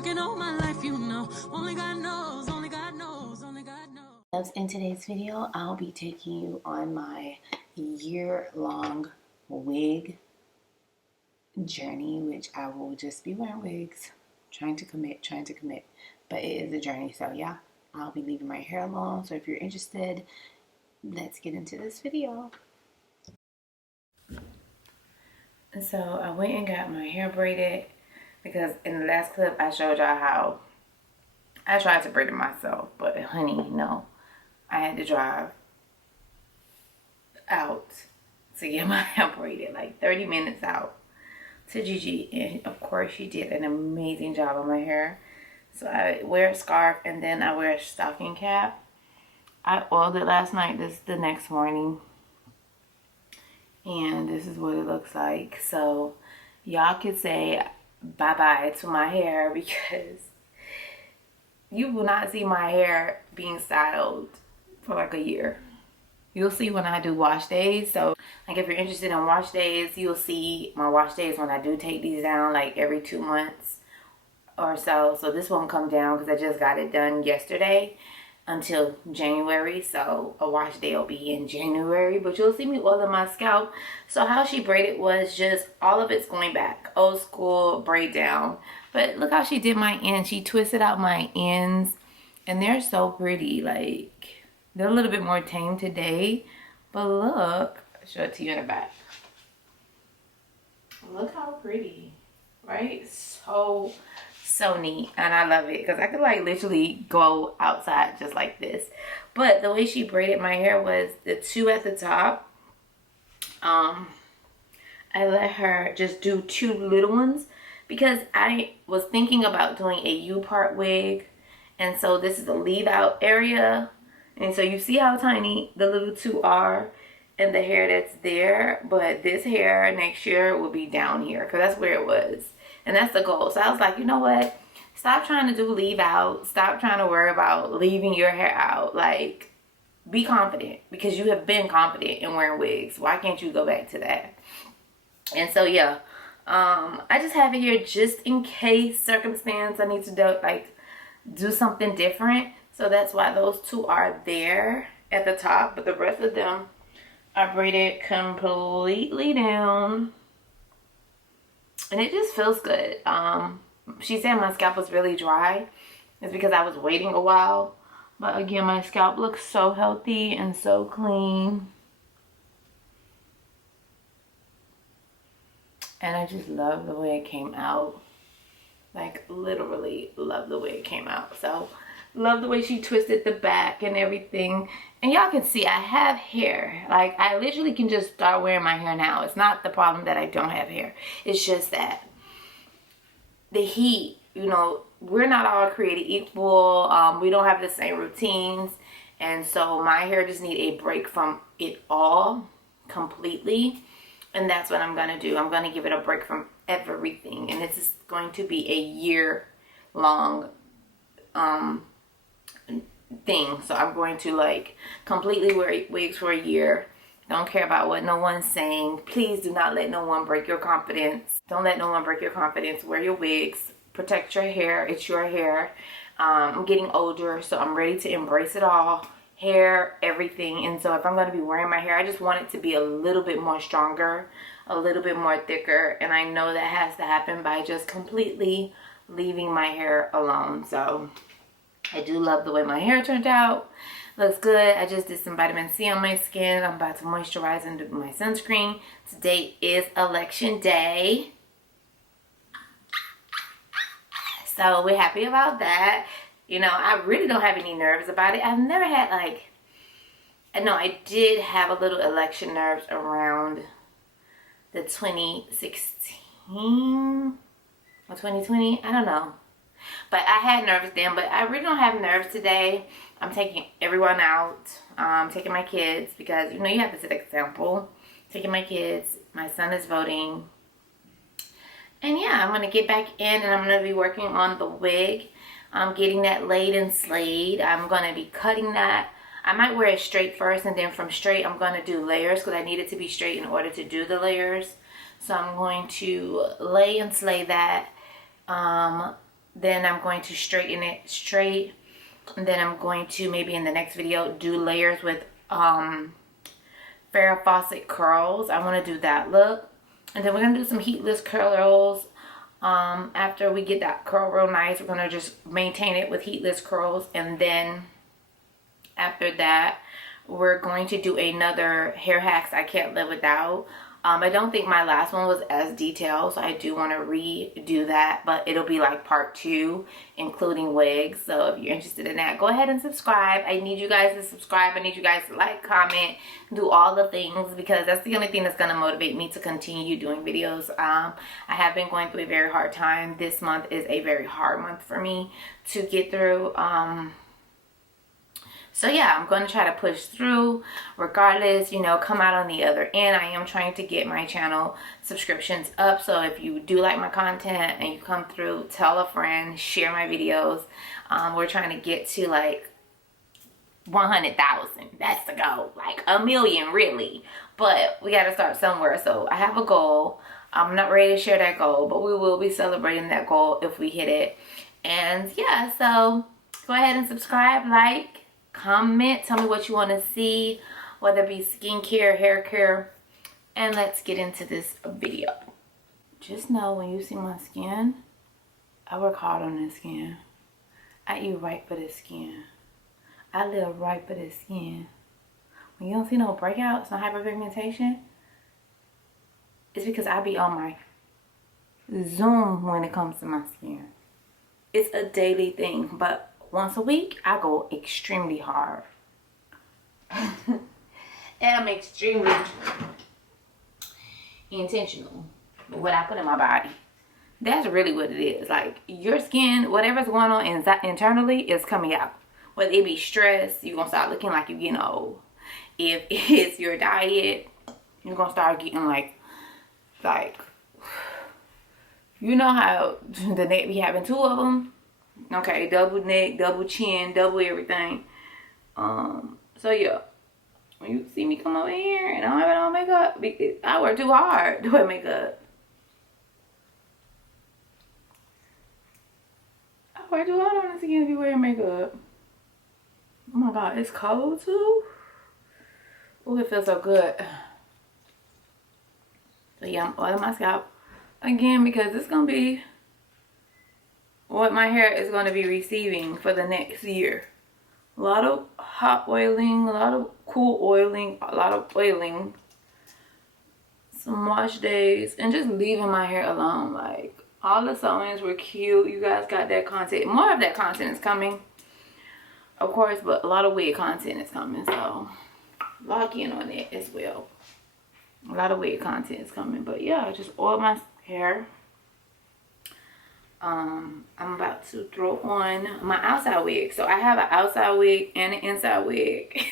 working all my life, you know. Only God knows, only God knows, only God knows. In today's video, I'll be taking you on my year-long wig journey, which I will just be wearing wigs, trying to commit, but it is a journey. So yeah, I'll be leaving my hair alone. So if you're interested, let's get into this video. So I went and got my hair braided because in the last clip I showed y'all how I tried to braid it myself, but honey, no. I had to drive out to get my hair braided, like 30 minutes out to Gigi, and of course she did an amazing job on my hair. So I wear a scarf and then I wear a stocking cap. I oiled it last night. This is the next morning, and this is what it looks like. So y'all could say bye-bye to my hair because you will not see my hair being styled for like a year. You'll see when I do wash days. So like if you're interested in wash days, you'll see my wash days when I do take these down like every 2 months or so. So this won't come down because I just got it done yesterday until January. So a wash day will be in January, but you'll see me oiling my scalp. So how she braided was just all of it's going back, old school braid down. But look how she did my ends. She twisted out my ends and they're so pretty. Like they're a little bit more tame today, but look, I'll show it to you in the back. Look how pretty, right? So neat, and I love it because I could like literally go outside just like this. But the way she braided my hair was the two at the top. I let her just do two little ones because I was thinking about doing a U-part wig, and so this is the leave out area, and so you see how tiny the little two are and the hair that's there, but this hair next year will be down here because that's where it was. And that's the goal. So I was like, you know what? Stop trying to do leave out. Stop trying to worry about leaving your hair out. Like, be confident because you have been confident in wearing wigs. Why can't you go back to that? And so, yeah. I just have it here just in case circumstance I need to do something different. So that's why those two are there at the top. But the rest of them are braided completely down. And it just feels good. She said my scalp was really dry. It's because I was waiting a while. But again, my scalp looks so healthy and so clean. And I just love the way it came out. Like literally love the way it came out. So love the way she twisted the back and everything. And y'all can see I have hair. Like I literally can just start wearing my hair now. It's not the problem that I don't have hair. It's just that the heat, you know, we're not all created equal. We don't have the same routines. And so my hair just need a break from it all completely. And that's what I'm going to do. I'm going to give it a break from everything. And this is going to be a year-long thing. So I'm going to like completely wear wigs for a year. Don't care about what no one's saying. Please do not let no one break your confidence. Don't let no one break your confidence. Wear your wigs. Protect your hair. It's your hair. I'm getting older, so I'm ready to embrace it all. Hair, everything. And so if I'm going to be wearing my hair, I just want it to be a little bit more stronger, a little bit more thicker. And I know that has to happen by just completely leaving my hair alone. So I do love the way my hair turned out. Looks good. I just did some vitamin C on my skin. I'm about to moisturize and do my sunscreen. Today is election day. So we're happy about that. You know, I really don't have any nerves about it. I've never had like, no, I did have a little election nerves around the 2016 or 2020. I don't know. But I had nerves then, but I really don't have nerves today. I'm taking everyone out. Taking my kids because, you know, you have to set an example. Taking my kids. My son is voting. And yeah, I'm going to get back in and I'm going to be working on the wig. I'm getting that laid and slayed. I'm going to be cutting that. I might wear it straight first, and then from straight I'm going to do layers because I need it to be straight in order to do the layers. So I'm going to lay and slay that. Then I'm going to straighten it straight. And then I'm going to maybe in the next video do layers with Farrah Fawcett curls. I want to do that look. And then we're going to do some heatless curls. After we get that curl real nice, we're going to just maintain it with heatless curls. And then after that, we're going to do another hair hacks I can't live without. I don't think my last one was as detailed, so I do want to redo that, but it'll be like part 2, including wigs. So if you're interested in that, go ahead and subscribe. I need you guys to subscribe. I need you guys to like, comment, do all the things, because that's the only thing that's going to motivate me to continue doing videos. I have been going through a very hard time. This month is a very hard month for me to get through. So yeah, I'm going to try to push through regardless, you know, come out on the other end. I am trying to get my channel subscriptions up. So if you do like my content and you come through, tell a friend, share my videos. We're trying to get to like 100,000. That's the goal. Like 1 million really. But we got to start somewhere. So I have a goal. I'm not ready to share that goal, but we will be celebrating that goal if we hit it. And yeah, so go ahead and subscribe, like, comment, tell me what you want to see, whether it be skincare, hair care, and let's get into this video. Just know when you see my skin, I work hard on this skin. I eat right for this skin. I live right for this skin. When you don't see no breakouts, no hyperpigmentation, it's because I be on my Zoom when it comes to my skin. It's a daily thing, but once a week, I go extremely hard. And I'm extremely intentional with what I put in my body. That's really what it is. Like, your skin, whatever's going on internally is coming out. Whether it be stress, you're going to start looking like you're getting old. If it's your diet, you're going to start getting like, you know how the neck be having 2 of them? Okay, double neck, double chin, double everything. So yeah, when you see me come over here and I don't have it on makeup, I work too hard to wear makeup. I work too hard on this skin to be wearing makeup. Oh my god, it's cold too. Oh, it feels so good. So yeah, I'm oiling my scalp again because it's gonna be what my hair is going to be receiving for the next year. A lot of hot oiling, a lot of cool oiling, a lot of oiling, some wash days, and just leaving my hair alone. Like, all the sew-ins were cute. You guys got that content. More of that content is coming, of course, but a lot of wig content is coming, so lock in on it as well. A lot of wig content is coming, but yeah, I just oiled my hair. I'm about to throw on my outside wig. So I have an outside wig and an inside wig.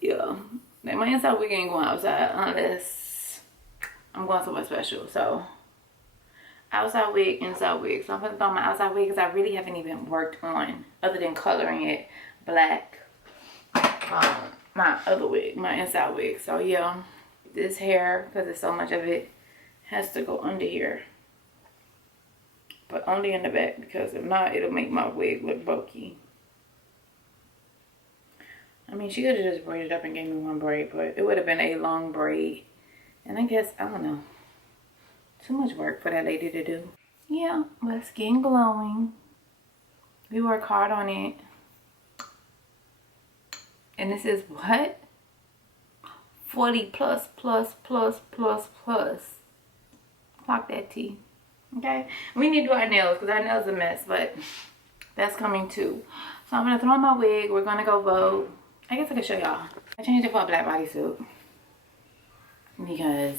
Yeah, like my inside wig ain't going outside unless I'm going somewhere special. So outside wig, inside wig. So I'm gonna throw on my outside wig because I really haven't even worked on, other than coloring it black, my other wig, my inside wig. So yeah, this hair, because there's so much of it, has to go under here. But only in the back, because if not, it'll make my wig look bulky. I mean, she could have just braided up and gave me 1 braid, but it would have been a long braid. And I guess, I don't know, too much work for that lady to do. Yeah, but skin glowing. We work hard on it. And this is what? 40 plus. Clock that T. Okay, we need to do our nails because our nails are a mess, but that's coming too. So I'm gonna throw on my wig. We're gonna go vote. I guess I can show y'all. I changed it for a black bodysuit because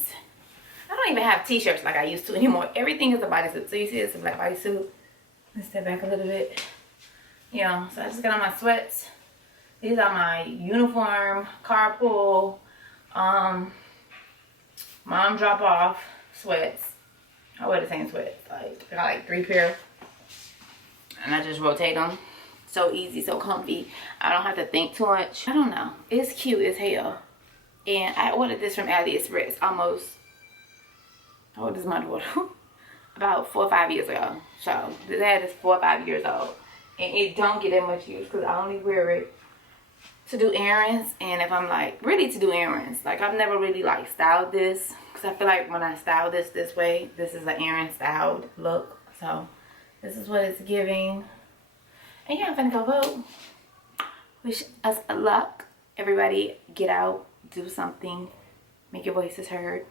I don't even have t-shirts like I used to anymore. Everything is a bodysuit. So you see it's a black bodysuit. Let's step back a little bit. Yeah, so I just got on my sweats. These are my uniform carpool mom drop off sweats. I wear the same sweats. Like, I got like 3 pair. And I just rotate them. So easy, so comfy. I don't have to think too much. I don't know. It's cute as hell. And I ordered this from AliExpress. Almost. Oh, this is my daughter. about 4 or 5 years ago. So this hat is 4 or 5 years old, and it don't get that much use because I only wear it to do errands, and if I'm like really to do errands. Like I've never really like styled this because I feel like when I style this way, this is an errand styled look. So this is what it's giving. And yeah, I'm gonna go vote. Wish us luck. Everybody get out, do something, make your voices heard.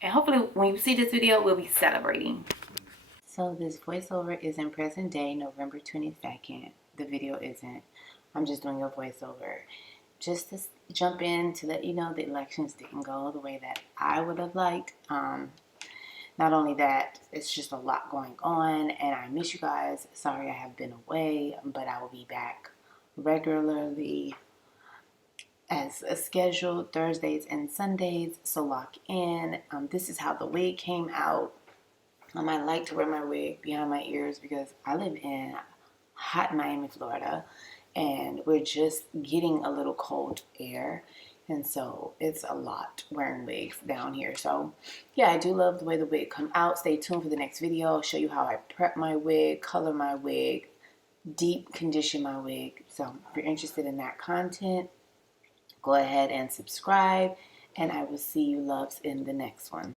And hopefully when you see this video, we'll be celebrating. So this voiceover is in present day, November 22nd. The video isn't. I'm just doing a voiceover. Just to jump in to let you know the elections didn't go the way that I would have liked. Not only that, it's just a lot going on and I miss you guys. Sorry I have been away, but I will be back regularly as scheduled, Thursdays and Sundays. So lock in. This is how the wig came out. I like to wear my wig behind my ears because I live in hot Miami, Florida, and we're just getting a little cold air, and so it's a lot wearing wigs down here. So yeah, I do love the way the wig come out. Stay tuned for the next video. I'll show you how I prep my wig, color my wig, deep condition my wig. So if you're interested in that content, go ahead and subscribe, and I will see you loves in the next one.